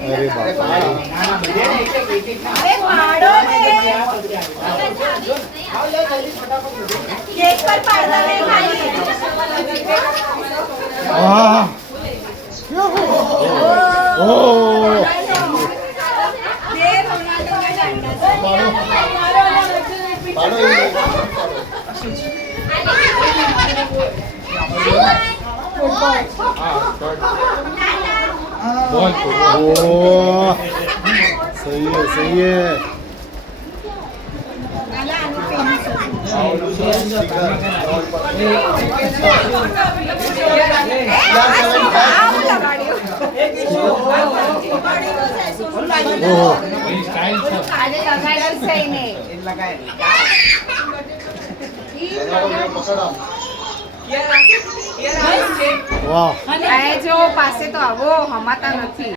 अरे बापा सही है सही है વાહ જો પાસે તો આવો હમાતા નથી